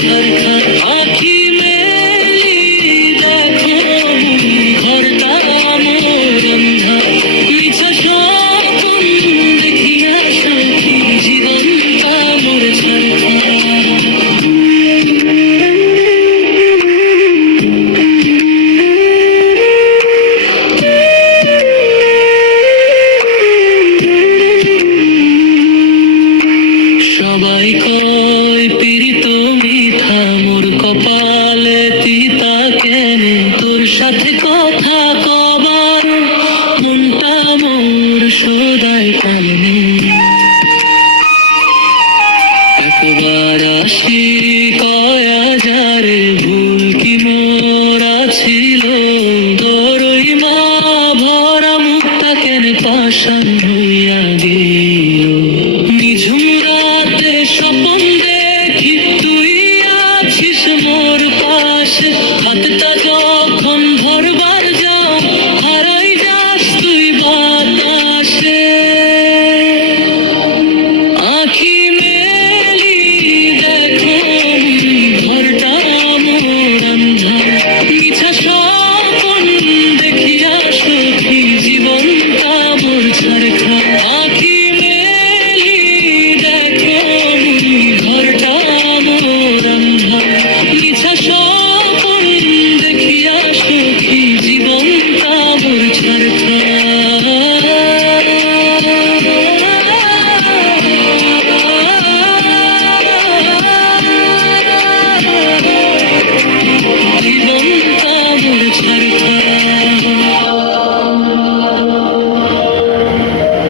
cut, cut, cut. কয়া যারে ভুল কি মোরা ছিল দরই মা ভরা মুক্তা কেন পাশান হইয়া গেল? নিঝুম রাতে তুই আছিস মোর পাশে। হাতটা যখন ভরবার